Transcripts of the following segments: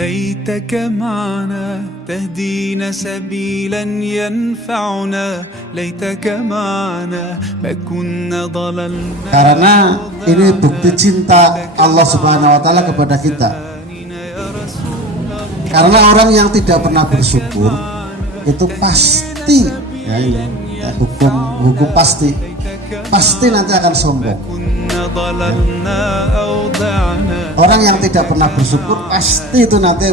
ليتك معنا تهدينا سبيلا ينفعنا ليتك معنا ما كنا ضللنا. Karena ini bukti cinta Allah Subhanahu wa taala kepada kita. Karena orang yang tidak pernah bersyukur itu pasti hukum pasti nanti akan sombong. Orang yang tidak pernah bersyukur pasti itu nanti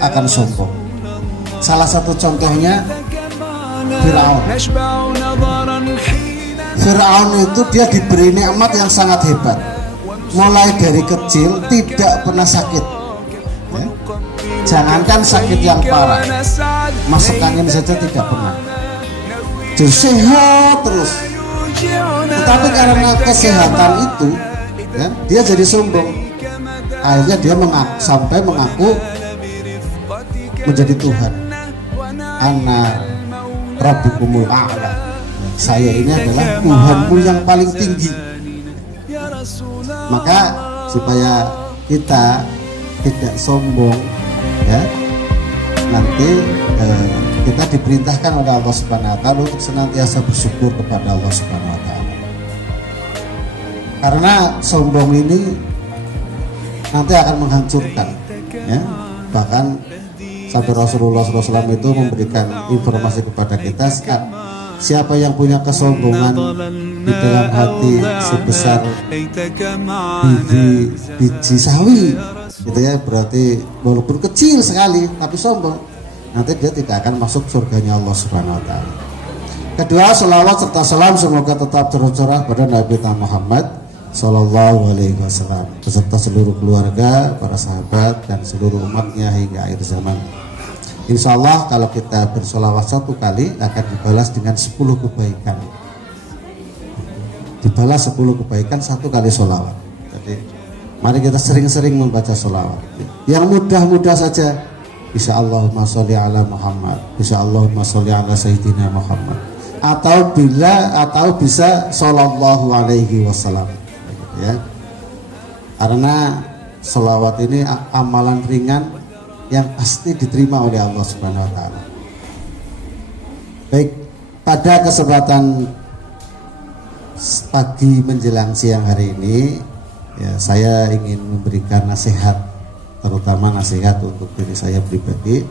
akan sombong. Salah satu contohnya Firaun. Firaun itu dia diberi nikmat yang sangat hebat. Mulai dari kecil tidak pernah sakit. Jangankan sakit yang parah, masuk angin saja tidak pernah. Jadi sehat terus. Tetapi karena kesehatan itu, dia jadi sombong. Akhirnya dia sampai mengaku menjadi Tuhan. Ana Rabbukumul A'la. Saya ini adalah Tuhanmu yang paling tinggi. Maka supaya kita tidak sombong, nanti kita diperintahkan oleh Allah Subhanahu wa taala untuk senantiasa bersyukur kepada Allah Subhanahu wa taala. Karena sombong ini nanti akan menghancurkan, Bahkan sampai Rasulullah SAW itu memberikan informasi kepada kita, siapa yang punya kesombongan di dalam hati sebesar biji sawi, gitu ya, berarti walaupun kecil sekali tapi sombong, nanti dia tidak akan masuk surganya Allah Subhanahu wa taala. Kedua, selawat serta salam semoga tetap tercurah pada Nabi Muhammad Sallallahu Alaihi Wasallam beserta seluruh keluarga, para sahabat dan seluruh umatnya hingga akhir zaman. Insya Allah kalau kita bersolawat 1 kali akan dibalas dengan 10 kebaikan. Dibalas 10 kebaikan 1 kali solawat. Jadi mari kita sering-sering membaca solawat. Yang mudah-mudah saja. Bisa Allahumma sholli ala Muhammad, bisa Allahumma sholli ala Sayyidina Muhammad, atau bisa Sallallahu Alaihi Wasallam, ya. Karena solawat ini amalan ringan yang pasti diterima oleh Allah Subhanahu wa taala. Baik, pada kesempatan pagi menjelang siang hari ini, saya ingin memberikan nasihat, terutama nasihat untuk diri saya pribadi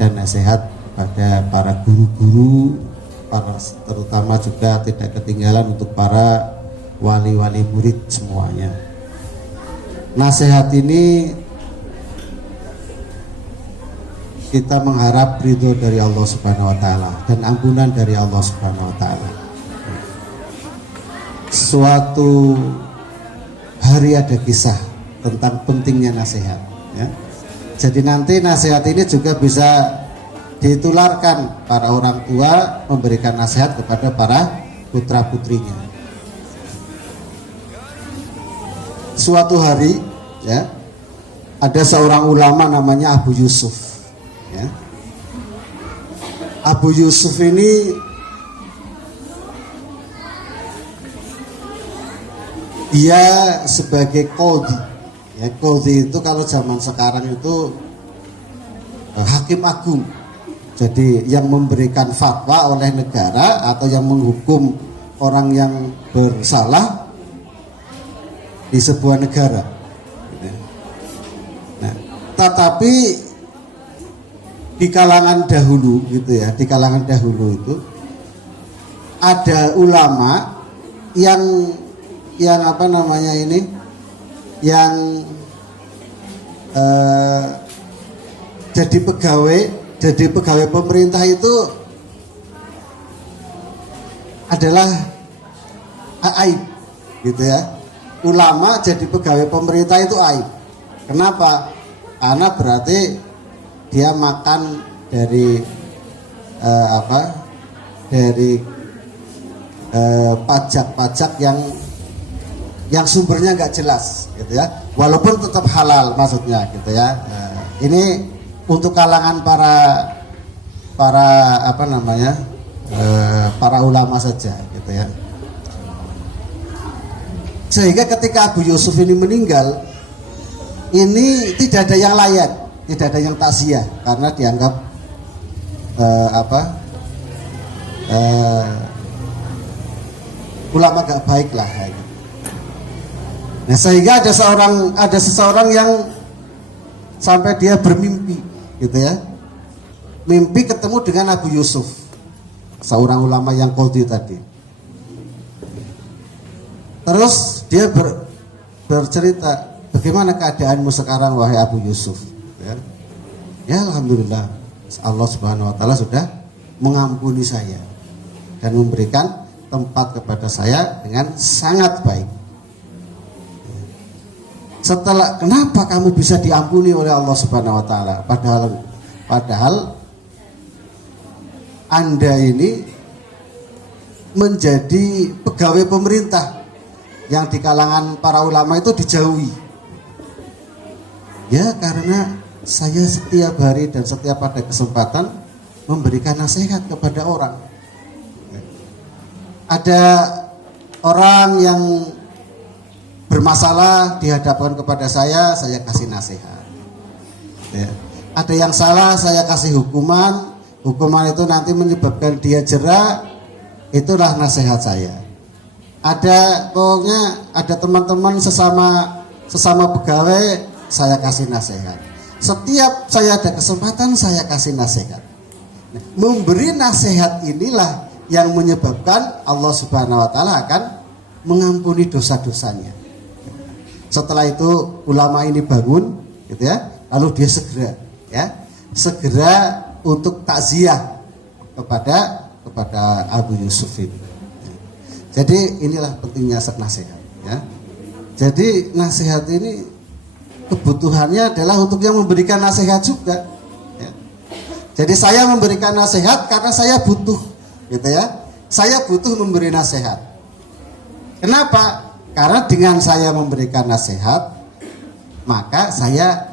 dan nasihat pada para guru-guru, terutama juga tidak ketinggalan untuk para wali-wali murid semuanya. Nasihat ini kita mengharap ridho dari Allah Subhanahu wa taala dan ampunan dari Allah Subhanahu wa taala. Suatu hari ada kisah tentang pentingnya nasihat, ya. Jadi nanti nasihat ini juga bisa ditularkan para orang tua memberikan nasihat kepada para putra-putrinya. Suatu hari, ya, ada seorang ulama namanya Abu Yusuf, ya. Abu Yusuf ini dia sebagai qadhi, ya. Qadhi itu kalau zaman sekarang itu hakim agung. Jadi yang memberikan fatwa oleh negara atau yang menghukum orang yang bersalah di sebuah negara. Nah, tetapi di kalangan dahulu, gitu ya, di kalangan dahulu itu ada ulama yang apa namanya ini, yang jadi pegawai pemerintah itu adalah aib, gitu ya. Ulama jadi pegawai pemerintah itu aib. Kenapa? Karena berarti dia makan dari pajak-pajak yang sumbernya nggak jelas, gitu ya. Walaupun tetap halal maksudnya, gitu ya. Ini untuk kalangan para ulama saja, gitu ya. Sehingga ketika Abu Yusuf ini meninggal, ini tidak ada yang layak, tidak ada yang takziah karena dianggap ulama gak baik lah. Nah, sehingga ada seseorang yang sampai dia bermimpi gitu ya, mimpi ketemu dengan Abu Yusuf, seorang ulama yang qadhi tadi. Terus dia bercerita, bagaimana keadaanmu sekarang wahai Abu Yusuf? Ya alhamdulillah, Allah Subhanahu wa taala sudah mengampuni saya dan memberikan tempat kepada saya dengan sangat baik. Setelah, kenapa kamu bisa diampuni oleh Allah Subhanahu wa taala? Padahal Anda ini menjadi pegawai pemerintah yang di kalangan para ulama itu dijauhi. Ya, karena saya setiap hari dan setiap ada kesempatan memberikan nasihat kepada orang. Ada orang yang bermasalah dihadapkan kepada saya kasih nasihat. Ya. Ada yang salah, saya kasih hukuman. Hukuman itu nanti menyebabkan dia jera, itulah nasihat saya. Pokoknya ada teman-teman sesama pegawai, saya kasih nasihat. Setiap saya ada kesempatan, saya kasih nasihat. Memberi nasihat inilah yang menyebabkan Allah Subhanahu wa taala akan mengampuni dosa-dosanya. Setelah itu ulama ini bangun gitu ya, lalu dia segera untuk takziah kepada Abu Yusuf ini. Jadi inilah pentingnya nasihat ya. Jadi nasihat ini kebutuhannya adalah untuk yang memberikan nasihat juga ya. Jadi saya memberikan nasihat karena saya butuh gitu ya. Saya butuh memberi nasihat. Kenapa? Karena dengan saya memberikan nasihat, maka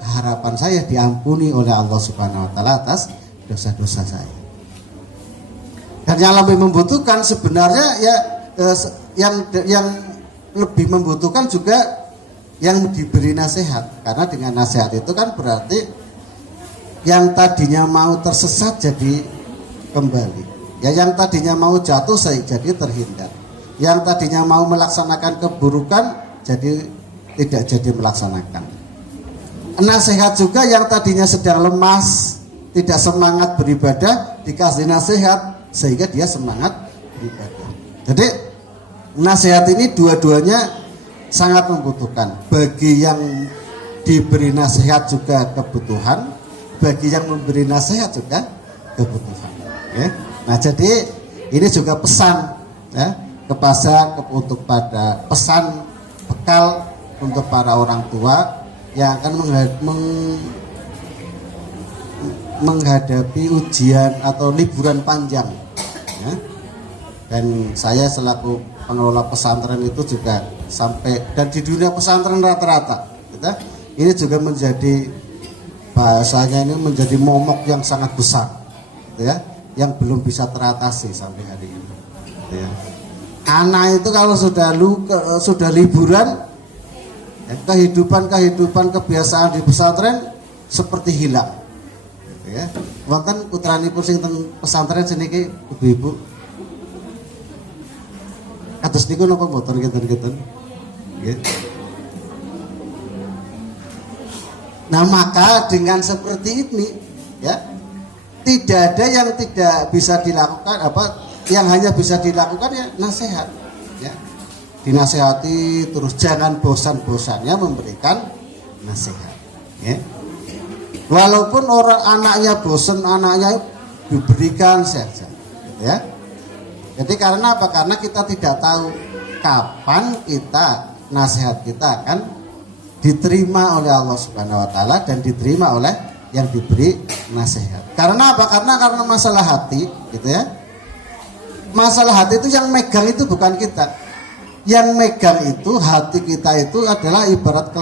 harapan saya diampuni oleh Allah Subhanahu wa taala atas dosa-dosa saya. Dan yang lebih membutuhkan sebenarnya ya yang lebih membutuhkan juga yang diberi nasihat, karena dengan nasihat itu kan berarti yang tadinya mau tersesat jadi kembali ya, yang tadinya mau jatuh jadi terhindar, yang tadinya mau melaksanakan keburukan jadi tidak jadi melaksanakan. Nasihat juga yang tadinya sedang lemas, tidak semangat beribadah, dikasih nasihat sehingga dia semangat beribadah. Jadi nasihat ini dua-duanya sangat membutuhkan. Bagi yang diberi nasihat juga kebutuhan, bagi yang memberi nasihat juga kebutuhan ya. Nah, jadi ini juga pesan ya, untuk pada pesan bekal untuk para orang tua yang akan menghadapi ujian atau liburan panjang ya. Dan saya selaku pengelola pesantren itu juga sampai, dan di dunia pesantren rata-rata gitu, ini juga menjadi bahasanya ini menjadi momok yang sangat besar gitu ya, yang belum bisa teratasi sampai hari ini gitu ya. Anak itu kalau sudah liburan ya, kehidupan kebiasaan di pesantren seperti hilang gitu ya. Wonten putranipun sing teng pesantren seniki ibu-ibu atas niku napa motor ngeten-ngeten nggih. Nah, maka dengan seperti ini ya, tidak ada yang tidak bisa dilakukan, yang hanya bisa dilakukan ya nasihat ya. Dinasehati terus, jangan bosan-bosannya memberikan nasihat ya. Walaupun orang anaknya bosan, anaknya diberikan saja gitu ya. Jadi karena apa? Karena kita tidak tahu kapan nasihat kita akan diterima oleh Allah Subhanahu wa taala dan diterima oleh yang diberi nasihat. Karena apa? Karena masalah hati gitu ya. Masalah hati itu yang megang itu bukan kita. Yang megang itu hati kita itu adalah ibarat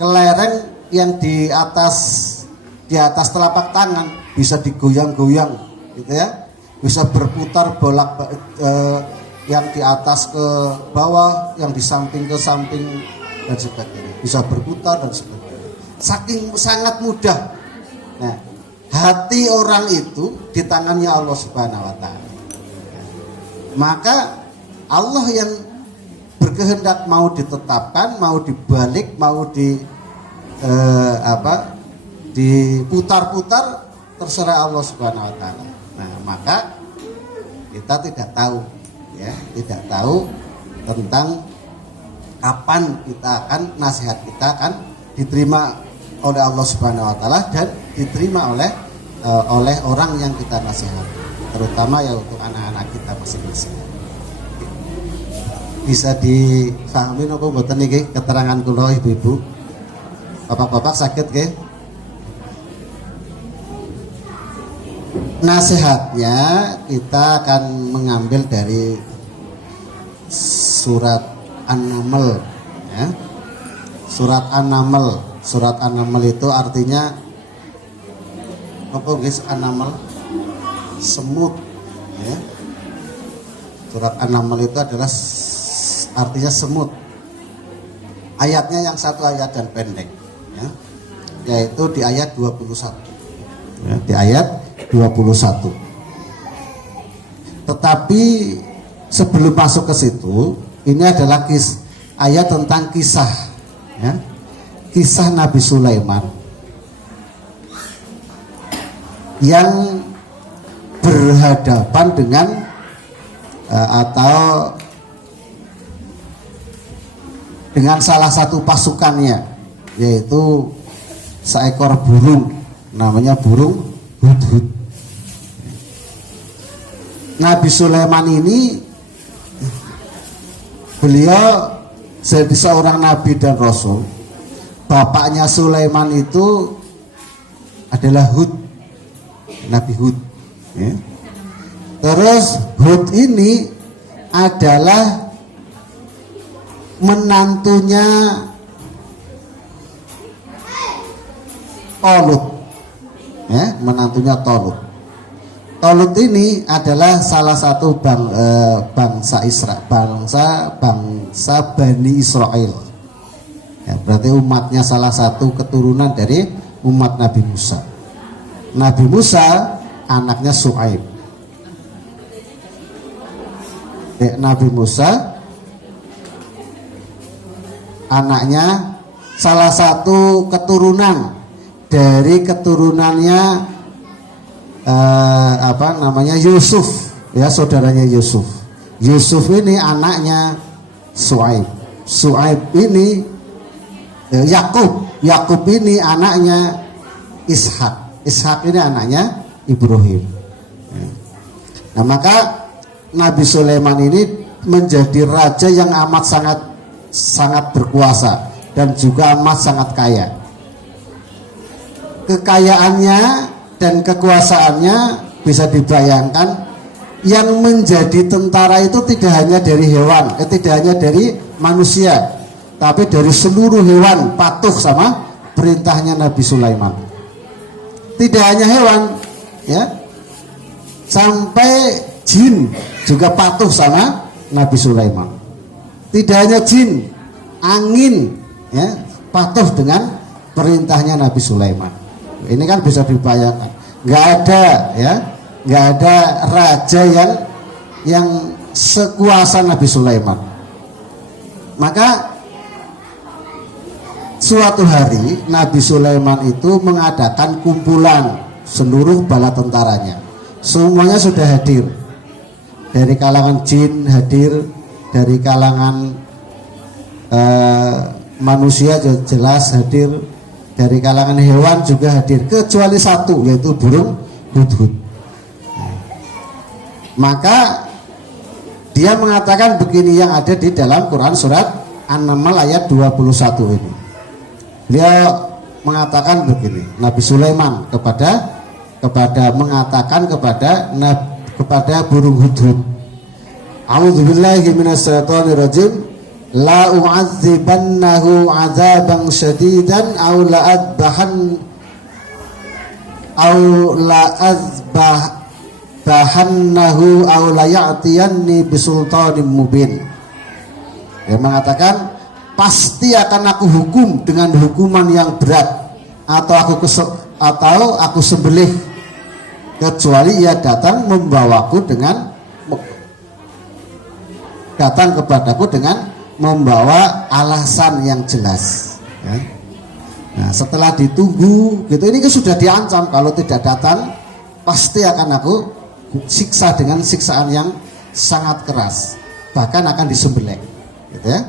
kelereng yang di atas telapak tangan, bisa digoyang-goyang gitu ya. Bisa berputar yang di atas ke bawah, yang di samping ke samping dan sebagainya. Bisa berputar dan sebagainya. Saking sangat mudah Nah, hati orang itu di tangannya Allah Subhanahu wa taala. Maka Allah yang berkehendak mau ditetapkan, mau dibalik, mau diputar-putar, terserah Allah Subhanahu wa taala. Nah, maka kita tidak tahu, ya, tidak tahu tentang kapan nasihat kita akan diterima oleh Allah Subhanahu wa taala dan diterima oleh orang yang kita nasihati, terutama ya untuk anak-anak kita masing-masing. Bisa difahami apa mboten niki keterangan kula ibu-ibu? Bapak-bapak sakit nggih? Nasihatnya kita akan mengambil dari surat An-Naml, ya. Surat An-Naml itu artinya apa guys? An-Naml semut, ya. Surat An-Naml itu adalah artinya semut. Ayatnya yang satu ayat dan pendek, ya, yaitu di ayat 21, ya, di ayat 21. Tetapi sebelum masuk ke situ, ini adalah ayat tentang kisah, ya, kisah Nabi Sulaiman yang berhadapan dengan atau dengan salah satu pasukannya, yaitu seekor burung, namanya burung hudhud. Nabi Sulaiman ini beliau jadi seorang nabi dan rasul. Bapaknya Sulaiman itu adalah Hud, Nabi Hud, ya. Terus Hud ini adalah menantunya Talut, ya, menantunya Talut. Talut ini adalah salah satu bangsa Bani Israel, ya, berarti umatnya salah satu keturunan dari umat Nabi Musa. Nabi Musa anaknya Su'aib. Nabi Musa anaknya salah satu keturunan dari keturunannya Yusuf, ya, saudaranya Yusuf. Yusuf ini anaknya Su'aib. Su'aib ini Yakub ini anaknya Ishak. Ishak ini anaknya Ibrahim. Nah, maka Nabi Sulaiman ini menjadi raja yang amat sangat berkuasa dan juga amat sangat kaya. Kekayaannya dan kekuasaannya bisa dibayangkan, yang menjadi tentara itu tidak hanya dari hewan, tidak hanya dari manusia, tapi dari seluruh hewan patuh sama perintahnya Nabi Sulaiman. Tidak hanya hewan, ya, sampai jin juga patuh sama Nabi Sulaiman. Tidak hanya jin, angin, ya, patuh dengan perintahnya Nabi Sulaiman. Ini kan bisa dibayangkan, nggak ada raja yang sekuasa Nabi Sulaiman. Maka suatu hari Nabi Sulaiman itu mengadakan kumpulan seluruh bala tentaranya. Semuanya sudah hadir. Dari kalangan jin hadir, dari kalangan manusia jelas hadir, dari kalangan hewan juga hadir, kecuali satu, yaitu burung hudhud. Maka dia mengatakan begini yang ada di dalam Quran surat An-Naml ayat 21 ini. Dia mengatakan begini, Nabi Sulaiman mengatakan kepada burung hudhud, A'udzubillahi minasyaitonirrajim, la u'adzibannahu 'adzaban syadidan aw la'azbahannahu aw la ya'tiyanni bisultanin mubin. Dia mengatakan pasti akan aku hukum dengan hukuman yang berat, atau atau aku sembelih, kecuali ia datang kepadaku dengan membawa alasan yang jelas, ya. Nah, setelah ditunggu gitu, ini kan sudah diancam kalau tidak datang pasti akan aku siksa dengan siksaan yang sangat keras, bahkan akan disembelih, gitu ya.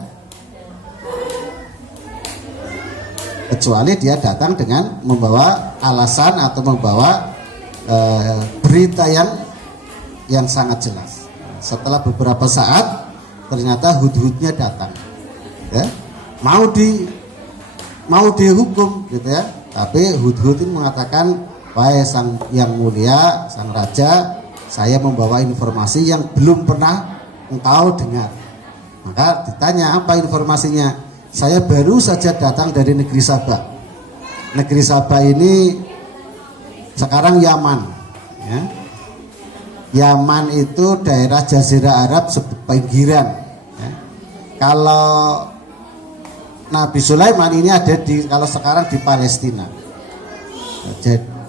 Kecuali dia datang dengan membawa alasan atau membawa berita yang sangat jelas. Setelah beberapa saat ternyata hudhudnya datang, ya. mau dihukum gitu ya, tapi hudhud itu mengatakan, wahai sang yang mulia, sang raja, saya membawa informasi yang belum pernah engkau dengar. Maka ditanya, apa informasinya? Saya baru saja datang dari negeri Sabah. Negeri Sabah ini sekarang Yaman, ya. Yaman itu daerah Jazirah Arab pinggiran, ya. Kalau Nabi Sulaiman ini ada kalau sekarang di Palestina.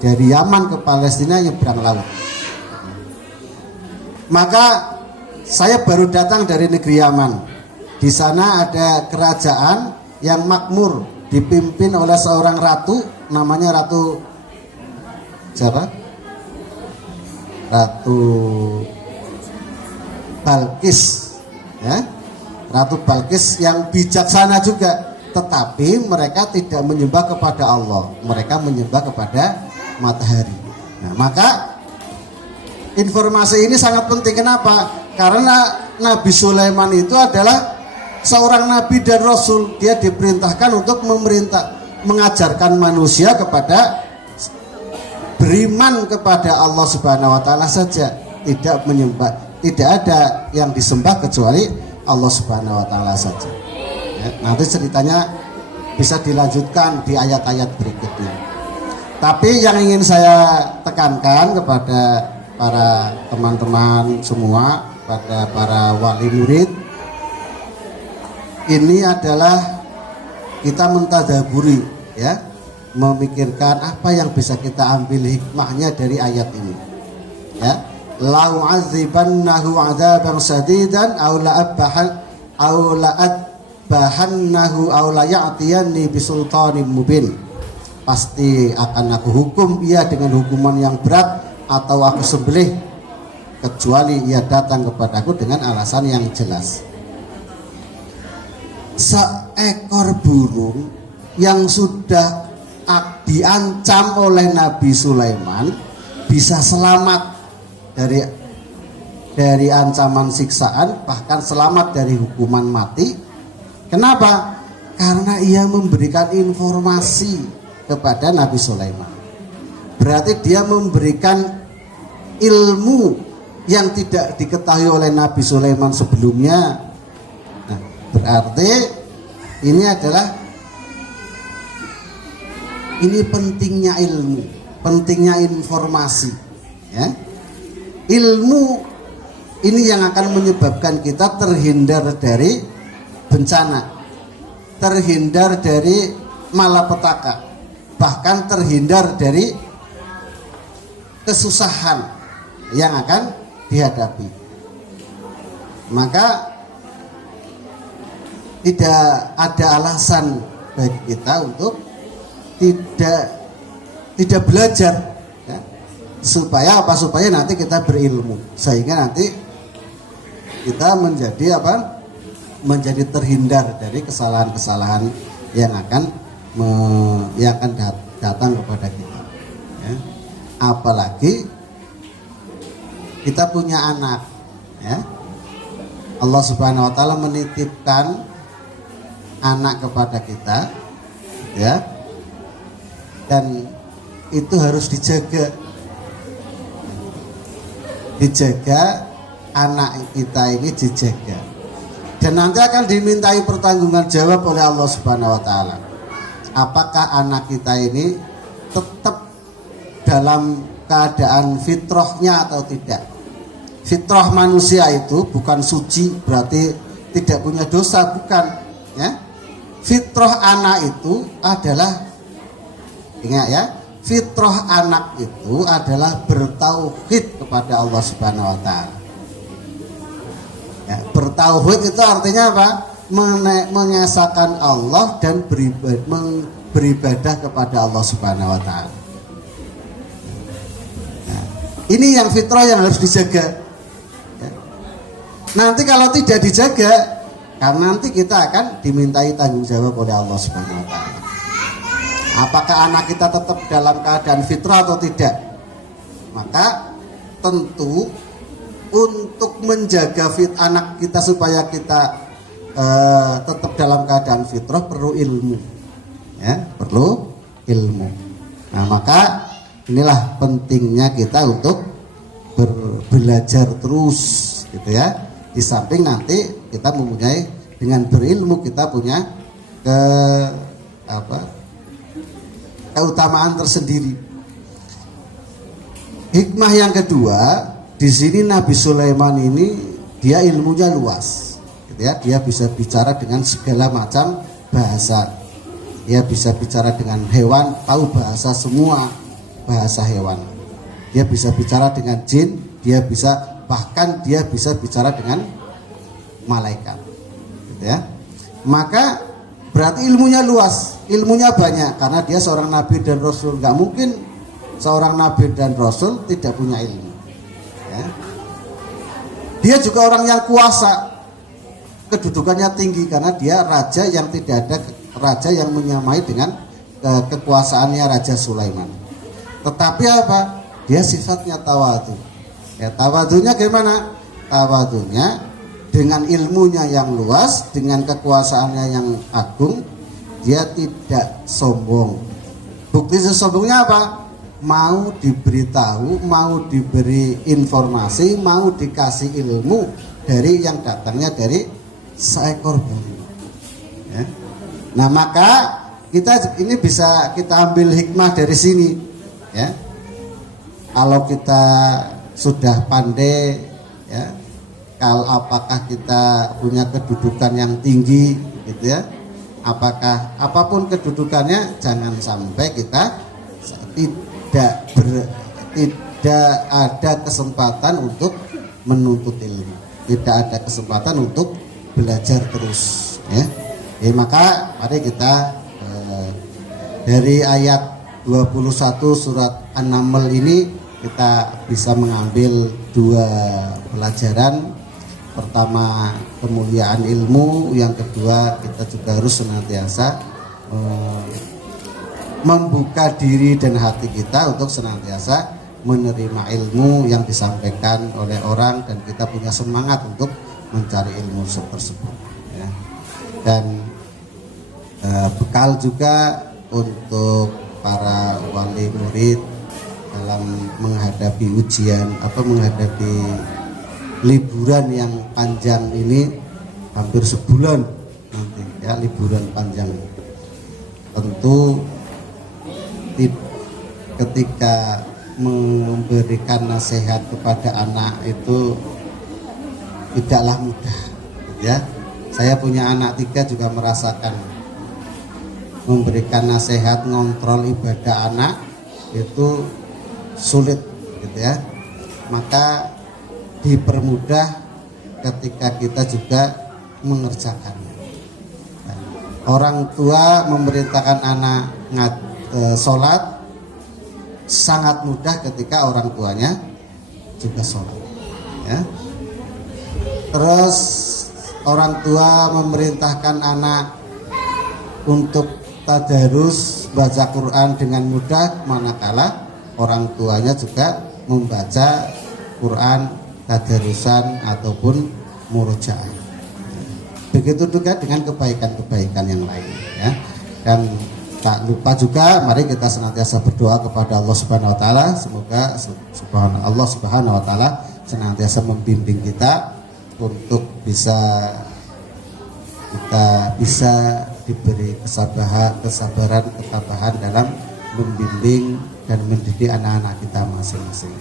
Dari Yaman ke Palestina nyebrang laut. Maka saya baru datang dari negeri Yaman. Di sana ada kerajaan yang makmur, dipimpin oleh seorang ratu, namanya Ratu siapa? Ratu Balkis, ya. Ratu Balkis yang bijaksana juga, tetapi mereka tidak menyembah kepada Allah, mereka menyembah kepada matahari. Nah, maka informasi ini sangat penting. Kenapa? Karena Nabi Sulaiman itu adalah seorang nabi dan rasul. Dia diperintahkan untuk mengajarkan manusia kepada beriman kepada Allah Subhanahu wa taala saja, tidak menyembah, tidak ada yang disembah kecuali Allah Subhanahu wa taala saja. Ya, nanti ceritanya bisa dilanjutkan di ayat-ayat berikutnya. Tapi yang ingin saya tekankan kepada para teman-teman semua, pada para wali murid, ini adalah kita mentadaburi, ya, memikirkan apa yang bisa kita ambil hikmahnya dari ayat ini, ya. Lau azibannahu adzaban sadidan aw la'adbahannahu aw la ya'tiyanni bisultanin mubin. Pasti akan aku hukum ia dengan hukuman yang berat, atau aku sembelih, kecuali ia datang kepadaku dengan alasan yang jelas. Seekor burung yang sudah diancam oleh Nabi Sulaiman bisa selamat dari ancaman siksaan, bahkan selamat dari hukuman mati. Kenapa? Karena ia memberikan informasi kepada Nabi Sulaiman. Berarti dia memberikan ilmu yang tidak diketahui oleh Nabi Sulaiman sebelumnya. Nah, berarti ini pentingnya ilmu, pentingnya informasi, ya. Ilmu ini yang akan menyebabkan kita terhindar dari bencana, terhindar dari malapetaka, bahkan terhindar dari kesusahan yang akan dihadapi. Maka tidak ada alasan bagi kita untuk tidak belajar, ya. Supaya apa? Supaya nanti kita berilmu, sehingga nanti kita menjadi terhindar dari kesalahan-kesalahan yang akan datang kepada kita, ya. Apalagi kita punya anak, ya. Allah Subhanahu wa taala menitipkan anak kepada kita, ya. Dan itu harus dijaga anak kita ini, dijaga. Dan nanti akan dimintai pertanggungjawaban jawab oleh Allah Subhanahu wa taala. Apakah anak kita ini tetap dalam keadaan fitrahnya atau tidak? Fitrah manusia itu bukan suci berarti tidak punya dosa, bukan, ya. Fitrah anak itu adalah, ingat ya, fitrah anak itu adalah bertauhid kepada Allah Subhanahu wa taala. Ya, bertauhid itu artinya apa? Mengesahkan Allah dan beribadah kepada Allah Subhanahu wa taala. Nah, ini yang fitrah yang harus dijaga. Ya. Nanti kalau tidak dijaga, karena nanti kita akan dimintai tanggung jawab oleh Allah Subhanahu wa taala. Apakah anak kita tetap dalam keadaan fitrah atau tidak? Maka tentu untuk menjaga anak kita supaya kita tetap dalam keadaan fitrah perlu ilmu. Ya, perlu ilmu. Nah, maka inilah pentingnya kita untuk belajar terus gitu ya. Di samping nanti kita mempunyai, dengan berilmu kita punya keutamaan tersendiri. Hikmah yang kedua, di sini Nabi Sulaiman ini dia ilmunya luas gitu ya. Dia bisa bicara dengan segala macam bahasa. Dia bisa bicara dengan hewan, tahu bahasa semua bahasa hewan. Dia bisa bicara dengan jin, bahkan dia bisa bicara dengan malaikat gitu ya. Maka berarti ilmunya luas, ilmunya banyak, karena dia seorang nabi dan rasul. Gak mungkin seorang nabi dan rasul tidak punya ilmu ya. Dia juga orang yang kuasa, kedudukannya tinggi, karena dia raja yang tidak ada raja yang menyamai dengan kekuasaannya Raja Sulaiman. Tetapi apa? Dia sifatnya tawadhu. Ya, tawadhunya gimana? Tawadhunya dengan ilmunya yang luas, dengan kekuasaannya yang agung, dia tidak sombong. Bukti sombongnya apa? Mau diberitahu, mau diberi informasi, mau dikasih ilmu dari yang datangnya dari seekor babi. Ya. Nah, maka kita ini bisa kita ambil hikmah dari sini ya. Kalau kita sudah pandai ya, kalau apakah kita punya kedudukan yang tinggi gitu ya, apakah apapun kedudukannya, jangan sampai kita tidak ada kesempatan untuk menuntut ilmu, tidak ada kesempatan untuk belajar terus ya. Maka mari kita dari ayat 21 surat An-Naml ini kita bisa mengambil dua pelajaran. Pertama, kemuliaan ilmu. Yang kedua, kita juga harus senantiasa membuka diri dan hati kita untuk senantiasa menerima ilmu yang disampaikan oleh orang, dan kita punya semangat untuk mencari ilmu tersebut ya. Dan bekal juga untuk para wali murid dalam menghadapi ujian menghadapi liburan yang panjang ini, hampir sebulan nanti ya, liburan panjang. Tentu ketika memberikan nasihat kepada anak itu tidaklah mudah ya. Saya punya anak 3 juga merasakan memberikan nasihat, ngontrol ibadah anak itu sulit gitu ya. Maka dipermudah ketika kita juga mengerjakannya. Orang tua memerintahkan anak sholat sangat mudah ketika orang tuanya juga sholat ya. Terus orang tua memerintahkan anak untuk tadarus baca Quran dengan mudah, manakala orang tuanya juga membaca Quran tadarusan ataupun murojaah. Begitu juga dengan kebaikan-kebaikan yang lain ya. Dan tak lupa juga mari kita senantiasa berdoa kepada Allah Subhanahu wa taala, semoga Allah Subhanahu wa taala senantiasa membimbing kita untuk kita bisa diberi kesabaran, ketabahan dalam membimbing dan mendidik anak-anak kita masing-masing.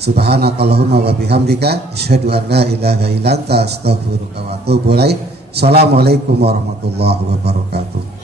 Subhanakallahumma wa bihamdika asyhadu an la ilaha illa anta astaghfiruka wa atubu ilaik. Assalamualaikum warahmatullahi wabarakatuh.